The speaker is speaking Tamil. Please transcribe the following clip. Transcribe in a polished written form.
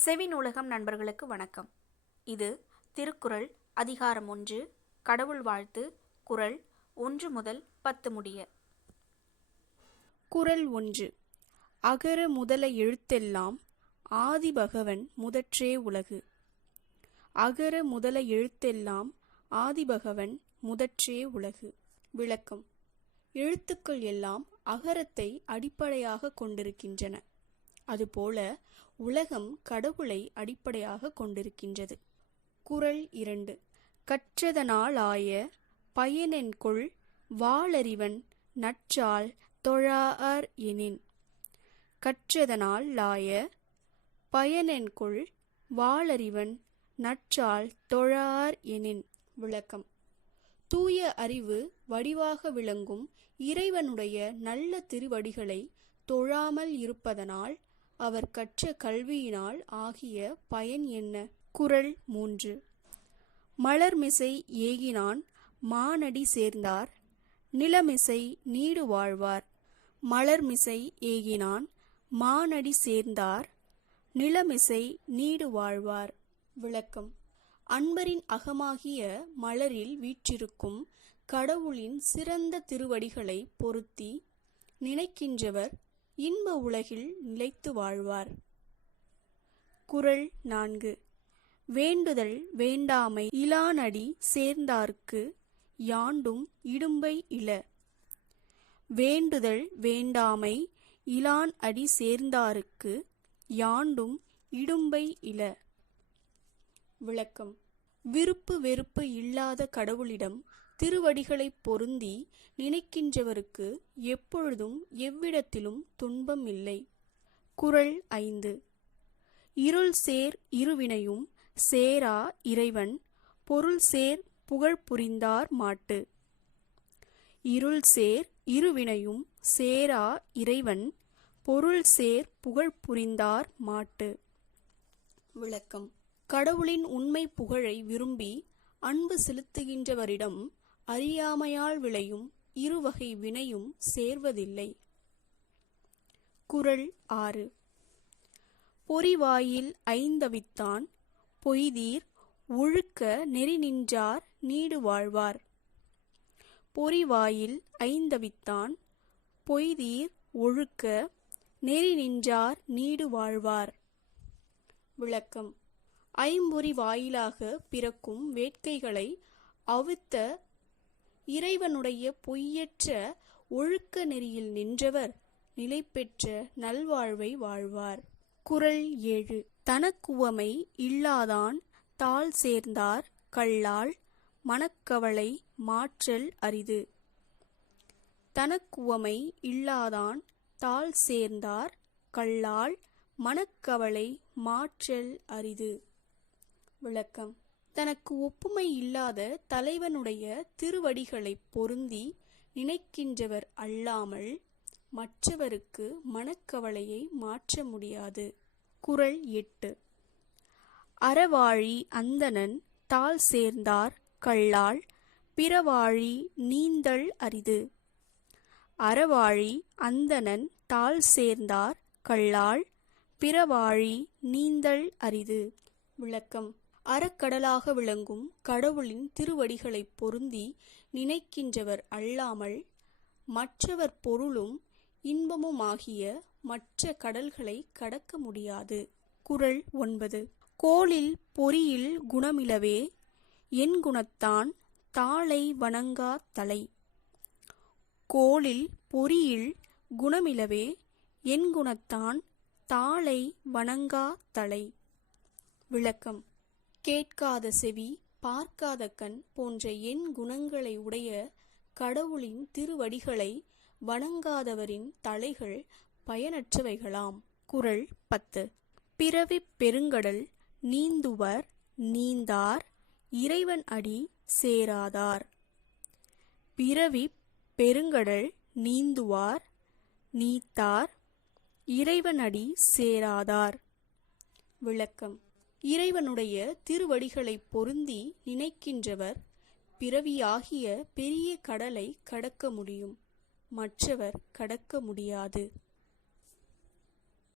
செவி நூலகம் நண்பர்களுக்கு வணக்கம். இது திருக்குறள் அதிகாரம் 1 கடவுள் வாழ்த்து குறள் 1 முதல் 10 முடிய. குறள் 1. அகர முதல எழுத்தெல்லாம் ஆதிபகவன் முதற்றே உலகு. அகர முதல எழுத்தெல்லாம் ஆதிபகவன் முதற்றே உலகு. விளக்கம். எழுத்துக்கள் எல்லாம் அகரத்தை அடிப்படையாக கொண்டிருக்கின்றன. அதுபோல உலகம் கடவுளை அடிப்படையாக கொண்டிருக்கின்றது. குறள் 2. கற்றதனால் ஆய பயனென்கொள் வாளறிவன் நற்றால் தொழாஅர் எனின். கற்றதனால் ஆய பயனென்கொள் வாளறிவன் நற்றால் தொழாஅர் எனின். விளக்கம். தூய அறிவு வடிவாக விளங்கும் இறைவனுடைய நல்ல திருவடிகளை தொழாமல் இருப்பதனால் அவர் கற்ற கல்வியினால் ஆகிய பயன் என்ன? குறள் 3. மலர்மிசை ஏகினான் மானடி சேர்ந்தார் நிலமிசை நீடு வாழ்வார். மலர்மிசை ஏகினான் மானடி சேர்ந்தார் நிலமிசை நீடு வாழ்வார். விளக்கம். அன்பரின் அகமாகிய மலரில் வீற்றிருக்கும் கடவுளின் சிறந்த திருவடிகளை பொருத்தி நினைக்கின்றவர் இன்ப உலகில் நிலைத்து வாழ்வார். குறள் 4. வேண்டுதல் வேண்டாமை இலானடி சேர்ந்தார்க்கு யாண்டும் இடும்பை இல. வேண்டுதல் வேண்டாமை இலான் அடி சேர்ந்தார்க்கு யாண்டும் இடும்பை இல. விளக்கம். விருப்பு வெறுப்பு இல்லாத கடவுளிடம் திருவடிகளை பொருந்தி நினைக்கின்றவருக்கு எப்பொழுதும் எவ்விடத்திலும் துன்பம் இல்லை. குறள் 5. இருள் சேர் இருவினையும் சேரா இறைவன் பொருள் சேர் புகழ் புரிந்தார் மாட்டு. இருள் சேர் இருவினையும் சேரா இறைவன் பொருள் சேர் புகழ் புரிந்தார் மாட்டு. விளக்கம். கடவுளின் உண்மை புகழை விரும்பி அன்பு செலுத்துகின்றவரிடம் அறியாமையால் விளையும் இருவகை வினையும் சேர்வதில்லை. குறள் 6. பொறிவாயில் ஐந்தவித்தான் பொய்தீர் ஒழுக்க நெறி நின்றார் நீடு வாழ்வார். பொறிவாயில் ஐந்தவித்தான் பொய்தீர் ஒழுக்க நெறி நின்றார் நீடு வாழ்வார். விளக்கம். ஐம்பொறி வாயிலாக பிறக்கும் வேட்கைகளை அவித்த இறைவனுடைய பொய்யற்ற ஒழுக்க நெறியில் நின்றவர் நிலை பெற்ற நல்வாழ்வை வாழ்வார். குறள் 7. தனக்குவமை இல்லாதான் தாழ் சேர்ந்தார் கள்ளால் மனக்கவலை மாற்றல் அரிது. தனக்குவமை இல்லாதான் தாழ் சேர்ந்தார் கள்ளால் மனக்கவலை மாற்றல் அரிது. விளக்கம். தனக்கு ஒப்புமை இல்லாத தலைவனுடைய திருவடிகளை பொருந்தி நினைக்கின்றவர் அல்லாமல் மற்றவருக்கு மனக்கவலையை மாற்ற முடியாது. குறள் 8. அறவாழி அந்தணன் தாழ் சேர்ந்தார் கள்ளால் பிறவாழி நீந்தல் அரிது. அறவாழி அந்தணன் தாழ் சேர்ந்தார் கள்ளால் பிறவாழி நீந்தல் அரிது. விளக்கம். அறக்கடலாக விளங்கும் கடவுளின் திருவடிகளை பொருந்தி நினைக்கின்றவர் அல்லாமல் மற்றவர் பொருளும் இன்பமுமாகிய மற்ற கடல்களை கடக்க முடியாது. குறள் 9. கோளில் பொறியில் குணமிலவே என் குணத்தான் தாளை வணங்கா தலை. கோளில் பொறியில் குணமிலவே என் குணத்தான் தாளை வணங்கா தலை. விளக்கம். கேட்காத செவி பார்க்காத கண் போன்ற என் குணங்களை உடைய கடவுளின் திருவடிகளை வணங்காதவரின் தலைகள் பயனற்றவைகளாம். குறள் 10. பிறவிப் பெருங்கடல் நீந்துவர் நீந்தார் இறைவன் அடி சேராதார். பிறவிப் பெருங்கடல் நீந்துவார் நீத்தார் இறைவன் அடி சேராதார். விளக்கம். இறைவனுடைய திருவடிகளை பொருந்தி நினைக்கின்றவர் பிறவியாகிய பெரிய கடலை கடக்க முடியும், மற்றவர் கடக்க முடியாது.